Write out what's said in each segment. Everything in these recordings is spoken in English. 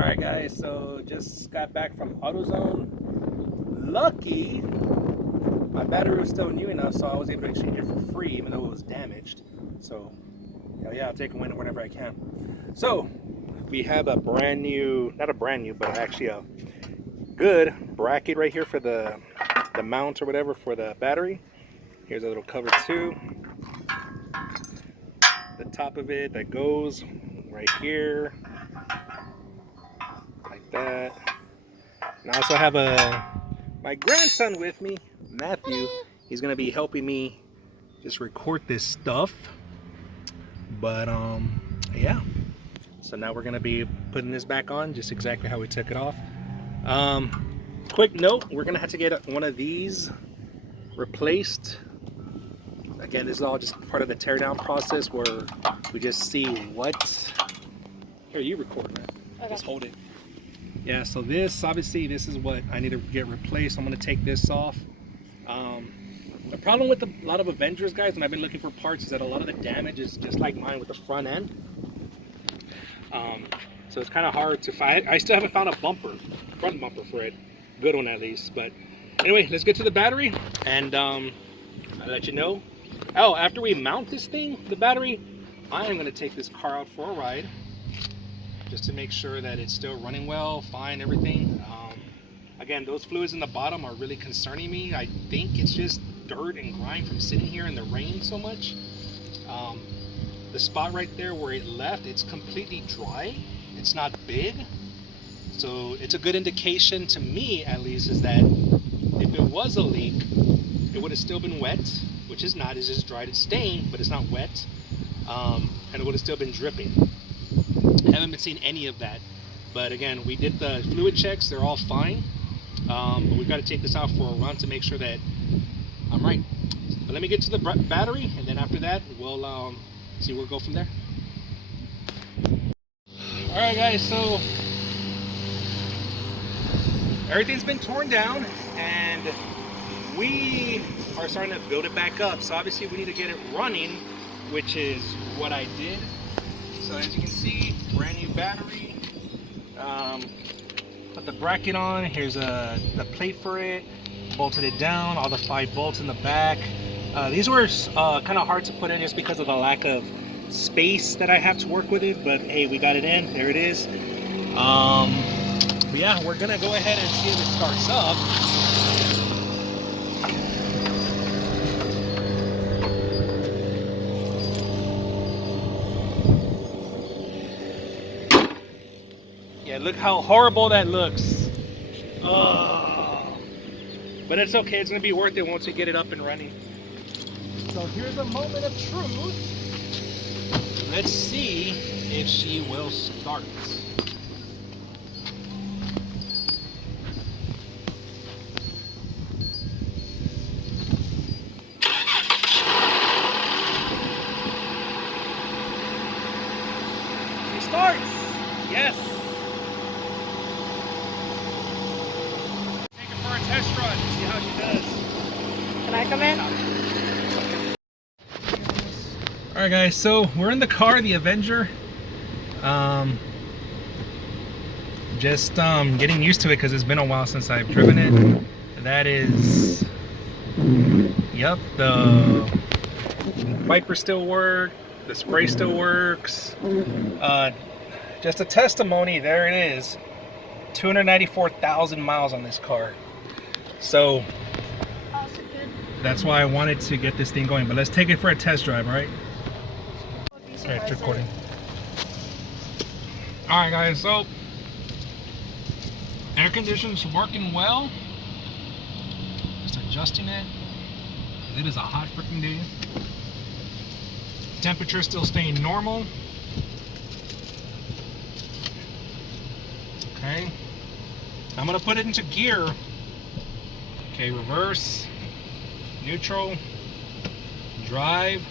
Alright guys, so just got back from AutoZone. Lucky my battery was still new enough, so I was able to exchange it for free even though it was damaged. So hell yeah, I'll take a win whenever I can. So we have a brand new, not a brand new, but actually a good bracket right here for the mount or whatever for the battery. Here's a little cover too. The top of it that goes right here like that. And I also have my grandson with me, Matthew. He's gonna be helping me just record this stuff. But yeah. So now we're gonna be putting this back on, just exactly how we took it off. Quick note: we're gonna have to get one of these replaced. Again, this is all just part of the teardown process where we just see what. Here, you record, man. Okay. Just hold it. Yeah, so this, obviously, this is what I need to get replaced. I'm going to take this off. The problem with a lot of Avengers, guys, when I've been looking for parts, is that a lot of the damage is just like mine with the front end. So it's kind of hard to find. I still haven't found a bumper, front bumper for it. Good one, at least. But anyway, let's get to the battery, and I'll let you know. Oh, after we mount this thing, the battery, I am going to take this car out for a ride, just to make sure that it's still running well, fine, everything. Again, those fluids in the bottom are really concerning me. I think it's just dirt and grime from sitting here in the rain so much. The spot right there where it left, it's completely dry. It's not big. So it's a good indication to me, at least, is that if it was a leak, it would have still been wet, which is not. It's just dried. It's stained, but it's not wet. And it would have still been dripping. I haven't been seeing any of that, but again, we did the fluid checks, they're all fine. But we've got to take this out for a run to make sure that I'm right. But let me get to the battery, and then after that we'll see where we'll go from there. Alright guys, so everything's been torn down and we are starting to build it back up. So obviously we need to get it running, which is what I did. So as you can see, brand new battery. Put the bracket on. Here's the plate for it. Bolted it down. All the 5 bolts in the back. These were kind of hard to put in just because of the lack of space that I have to work with it. But hey, we got it in. There it is. But yeah, we're gonna go ahead and see if it starts up. Yeah, look how horrible that looks. Oh. But it's okay, it's gonna be worth it once we get it up and running. So here's a moment of truth. Let's see if she will start. She starts! Yes! Take her for a test run, see how she does. Can I come in? Alright guys, so we're in the car, the Avenger. Just getting used to it because it's been a while since I've driven it. That is, yep, the wiper still works, the spray still works. Just a testimony, there it is. 294,000 miles on this car. So that's why I wanted to get this thing going. But let's take it for a test drive, right? Okay, it's recording. Alright guys, so air conditioning's working well. Just adjusting it. It is a hot freaking day. Temperature still staying normal. Okay. I'm gonna put it into gear. Okay, reverse, neutral, drive.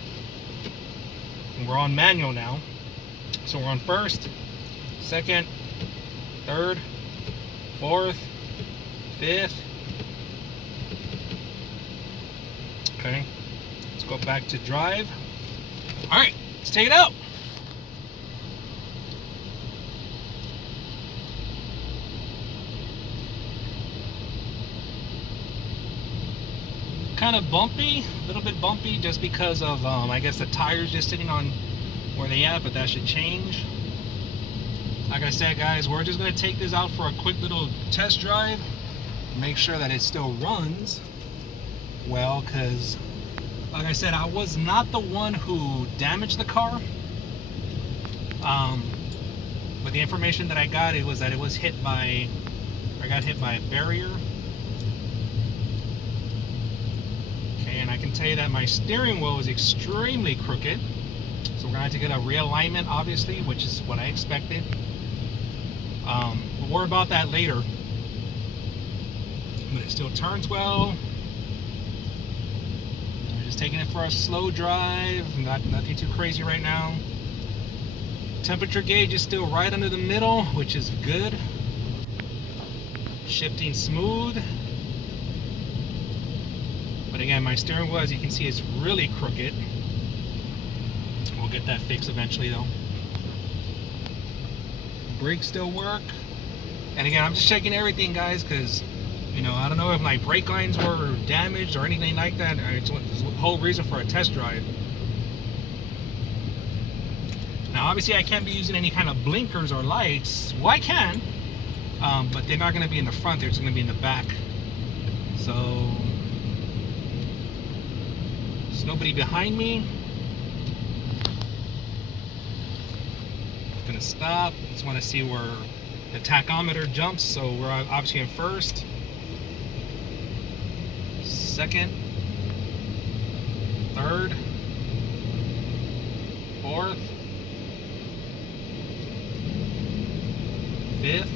And we're on manual now. So we're on first, second, third, fourth, fifth. Okay, let's go back to drive. All right, let's take it out. kind of bumpy, a little bit bumpy, just because of I guess the tires just sitting on where they at, but that should change. Like I said, guys, we're just gonna take this out for a quick little test drive, make sure that it still runs well, because like I said, I was not the one who damaged the car. But the information that I got, it was that it was hit by, I got hit by a barrier. Okay, and I can tell you that my steering wheel is extremely crooked. So we're gonna have to get a realignment, obviously, which is what I expected. We'll worry about that later. But it still turns well. We're just taking it for a slow drive, nothing too crazy right now. Temperature gauge is still right under the middle, which is good. Shifting smooth. But again, my steering wheel, as you can see, is really crooked. We'll get that fixed eventually though. Brakes still work. And again, I'm just checking everything, guys, because, you know, I don't know if my brake lines were damaged or anything like that. It's the whole reason for a test drive. Now, obviously, I can't be using any kind of blinkers or lights. Well, I can, but they're not going to be in the front. They're just going to be in the back. So, there's nobody behind me. Gonna stop. Just want to see where the tachometer jumps. So we're obviously in first, second, third, fourth, fifth,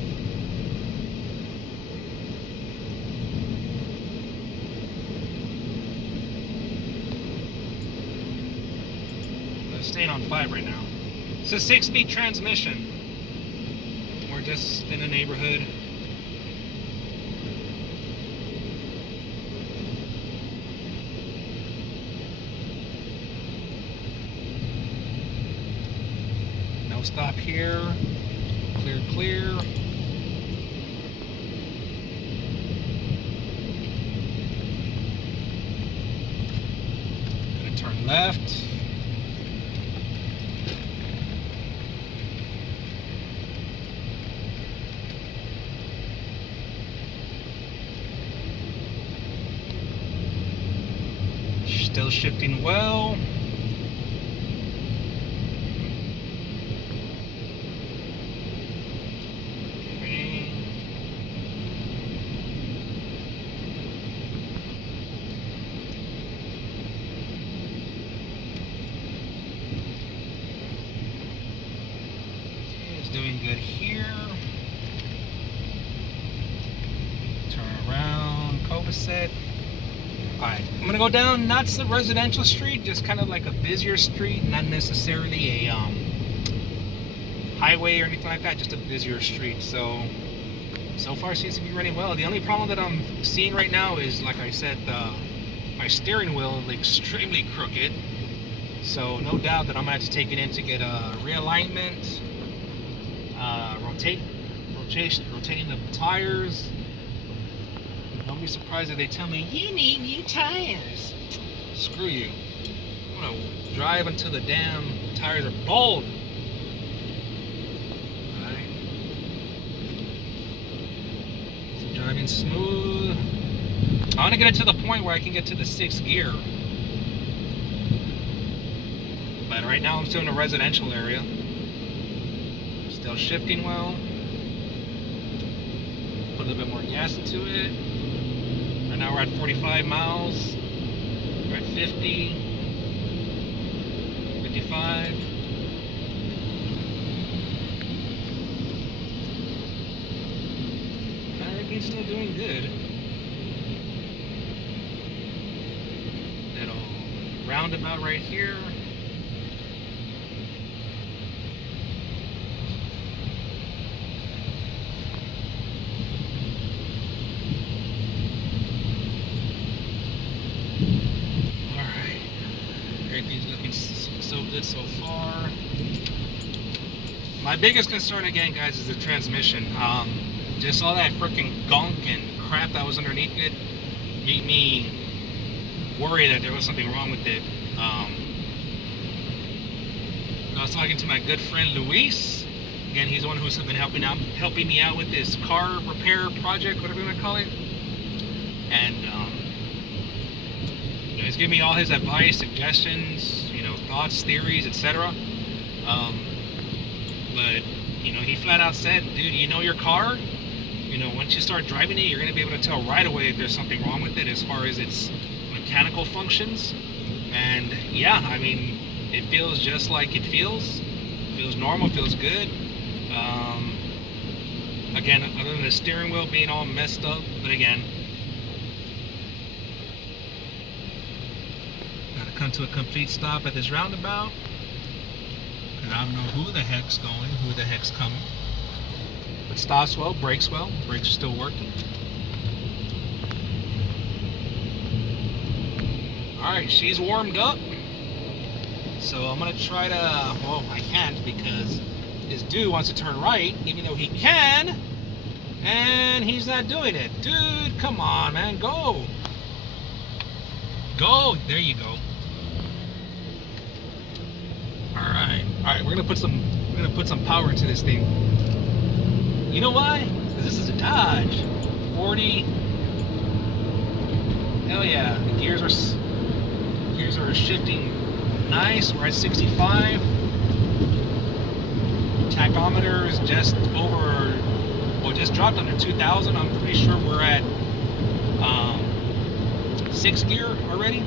I'm staying on 5 right now. It's a 6-speed transmission. We're just in the neighborhood. No stop here. Clear, clear. Gonna turn left. Still shifting well. Okay. It's doing good here. Turn around, Copaset. Alright, I'm gonna go down, not the residential street, just kind of like a busier street, not necessarily a highway or anything like that, just a busier street. So far seems to be running well. The only problem that I'm seeing right now is, like I said, my steering wheel is extremely crooked. So no doubt that I'm gonna have to take it in to get a realignment, rotating the tires. Don't be surprised if they tell me, you need new tires. Screw you. I'm gonna drive until the damn tires are bald. Alright. So driving smooth. I wanna get it to the point where I can get to the 6th gear. But right now I'm still in a residential area. Still shifting well. Put a little bit more gas into it. Right now we're at 45 miles. We're at 50, 55. Everything's still doing good. Little roundabout right here. Everything's looking so good so far. My biggest concern again, guys, is the transmission. Just all that freaking gunk and crap that was underneath it made me worried that there was something wrong with it. I was talking to my good friend Luis. Again, he's the one who's been helping me out with this car repair project, whatever you want to call it. And he's giving me all his advice, suggestions, thoughts, theories, etc. But he flat out said, dude, your car. Once you start driving it, you're going to be able to tell right away if there's something wrong with it as far as its mechanical functions. And yeah, I mean, it feels just like it feels. Feels normal, feels good. Again, other than the steering wheel being all messed up, but again, gotta come to a complete stop at this roundabout. And I don't know who the heck's going, who the heck's coming. But stops well, brakes are still working. Alright, she's warmed up. So I'm gonna try to, well, I can't because this dude wants to turn right, even though he can, and he's not doing it. Dude, come on, man, go. Go, there you go. Alright, we're gonna put some power into this thing. You know why? Because this is a Dodge 40. Hell yeah, the gears are shifting nice. We're at 65. Tachometer is just over, well, just dropped under 2,000. I'm pretty sure we're at 6th gear already.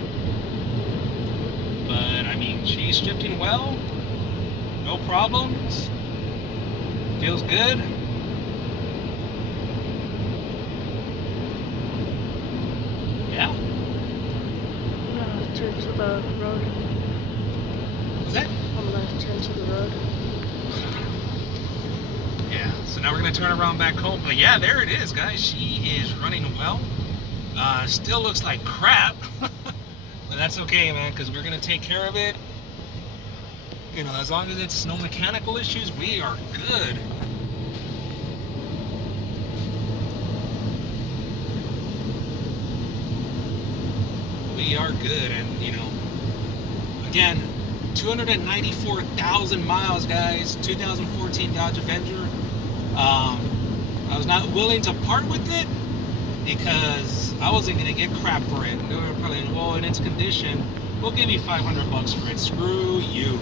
But I mean, she's shifting well, no problems. Feels good. Yeah. Turn to the road. What's that? I'm gonna turn to the road. Yeah, so now we're gonna turn around back home. But yeah, there it is, guys. She is running well. Still looks like crap. But that's okay, man, because we're gonna take care of it. As long as it's no mechanical issues, we are good. We are good. And again, 294,000 miles, guys. 2014 Dodge Avenger. I was not willing to part with it because I wasn't gonna get crap for it. They were probably, well, in its condition, we'll give you $500 for it. Screw you.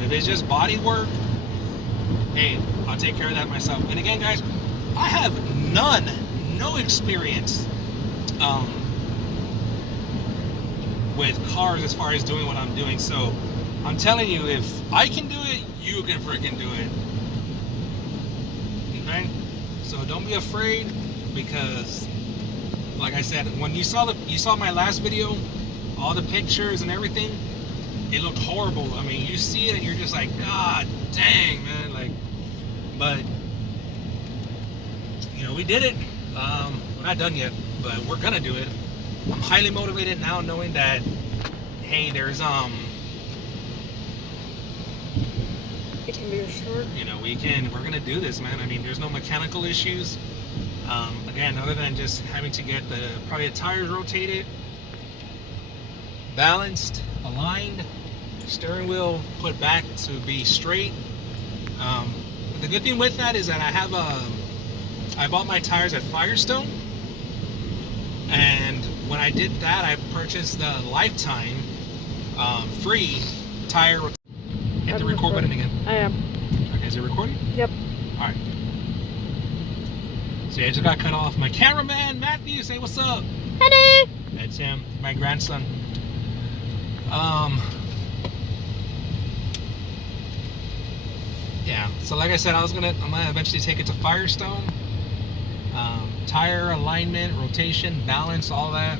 If it's just body work, hey, I'll take care of that myself. And again, guys, I have no experience with cars as far as doing what I'm doing. So I'm telling you, if I can do it, you can freaking do it. Okay? So don't be afraid, because like I said, when you saw my last video, all the pictures and everything, it looked horrible. I mean, you see it and you're just like, God dang, man. But we did it. We're not done yet, but we're gonna do it. I'm highly motivated now, knowing that, hey, there's It can be restored. we're gonna do this, man. I mean, there's no mechanical issues. Again, other than just having to get probably the tires rotated, balanced, aligned, steering wheel put back to be straight. But the good thing with that is that I bought my tires at Firestone, and when I did that, I purchased the lifetime free tire. Hit the record button again. I am. Okay, is it recording? Yep. All right. So I just got cut off. My cameraman Matthew, say what's up. Hello. That's him, my grandson. Yeah, so like I said, I'm gonna eventually take it to Firestone. Tire alignment, rotation, balance, all that.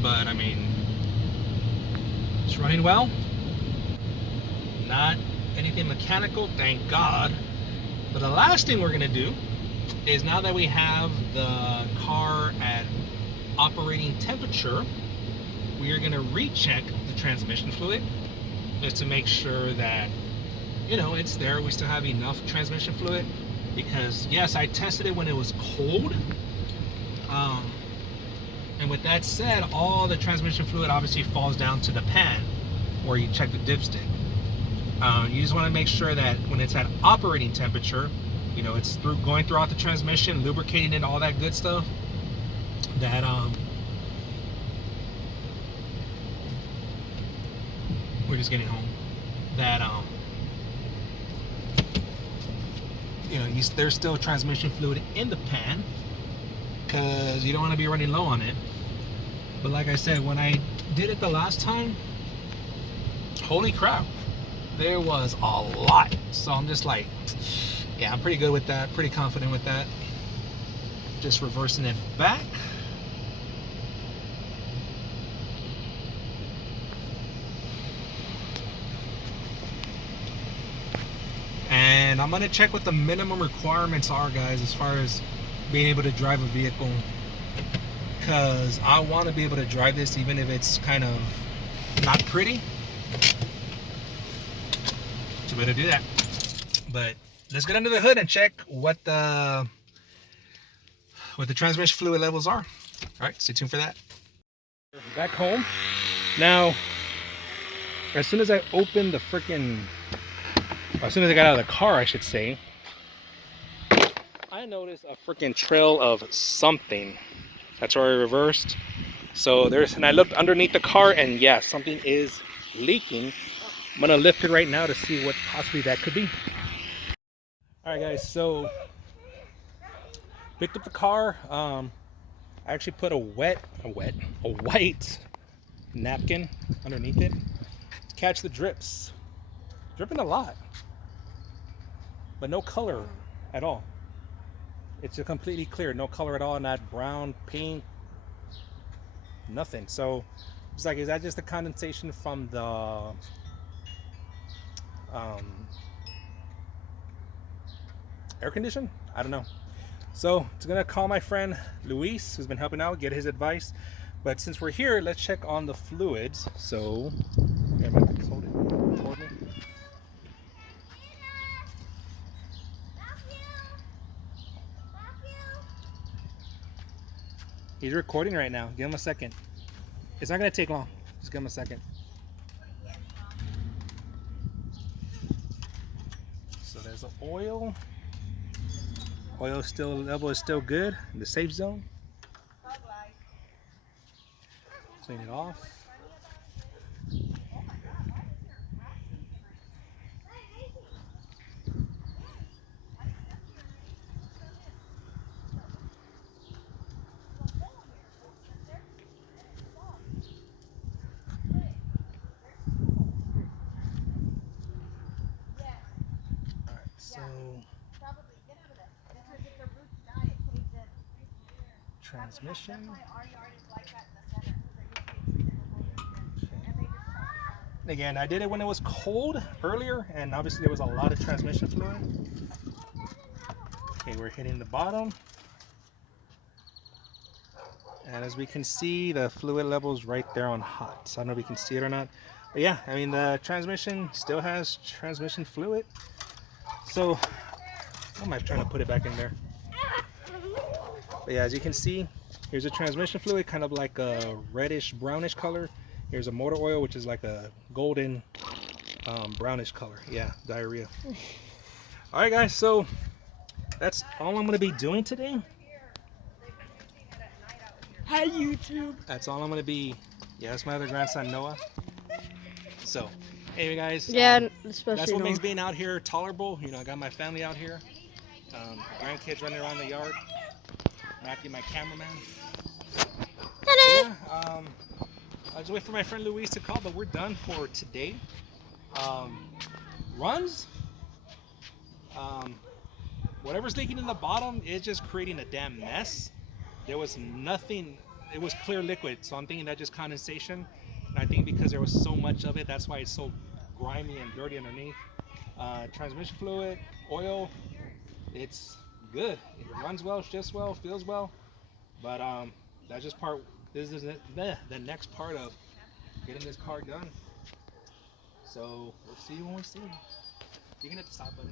But I mean, it's running well. Not anything mechanical, thank God. But the last thing we're gonna do is, now that we have the car at operating temperature, we are gonna recheck the transmission fluid just to make sure that it's there. We still have enough transmission fluid, because yes, I tested it when it was cold, And with that said, all the transmission fluid obviously falls down to the pan where you check the dipstick. You just want to make sure that when it's at operating temperature, you know, it's going throughout the transmission, lubricating it, all that good stuff, that we're just getting home, that you know, there's still transmission fluid in the pan, because you don't want to be running low on it. But like I said, when I did it the last time, holy crap, there was a lot. So I'm just like, yeah, I'm pretty good with that, pretty confident with that. Just reversing it back. And I'm gonna check what the minimum requirements are, guys, as far as being able to drive a vehicle, because I want to be able to drive this even if it's kind of not pretty. So better do that. But let's get under the hood and check what the transmission fluid levels are. All right, stay tuned for that. Back home now. As soon as I opened the freaking, as soon as I got out of the car, I should say, I noticed a freaking trail of something. That's where I reversed. So and I looked underneath the car, and yeah, something is leaking. I'm gonna lift it right now to see what possibly that could be. All right, guys. So picked up the car. I actually put a white napkin underneath it to catch the drips. Dripping a lot, but no color at all. It's completely clear, no color at all, not brown, pink, nothing. So it's like, is that just the condensation from the air condition? I don't know. So it's gonna call my friend Luis, who's been helping out, get his advice. But since we're here, let's check on the fluids. So yeah, hold it. Hold me. He's recording right now. Give him a second. It's not gonna take long. Just give him a second. So there's the oil. Oil level is still good in the safe zone. Clean it off. So transmission. Okay. Again, I did it when it was cold earlier, and obviously there was a lot of transmission fluid. Okay, we're hitting the bottom. And as we can see, the fluid level's right there on hot. So I don't know if you can see it or not. But yeah, I mean, the transmission still has transmission fluid. So I'm not trying to put it back in there. But yeah, as you can see, here's a transmission fluid, kind of like a reddish brownish color. Here's a motor oil, which is like a golden brownish color. Yeah, diarrhea. All right, guys, so that's all I'm going to be doing today. Hi, YouTube. That's all I'm going to be. Yeah, that's my other grandson, Noah. So, anyway, guys. Yeah, especially that's what Noah. makes being out here tolerable. You know, I got my family out here. Grandkids running around the yard. Matthew, my cameraman. Hello. Yeah, I was waiting for my friend Luis to call, but we're done for today. Runs. Whatever's leaking in the bottom, it's just creating a damn mess. There was nothing. It was clear liquid, so I'm thinking that just condensation. And I think because there was so much of it, that's why it's so grimy and dirty underneath. Transmission fluid, oil, it's good. It runs well, shifts well, feels well. But that's just part. This is the next part of getting this car done. So we'll see when we see. You can hit the stop button.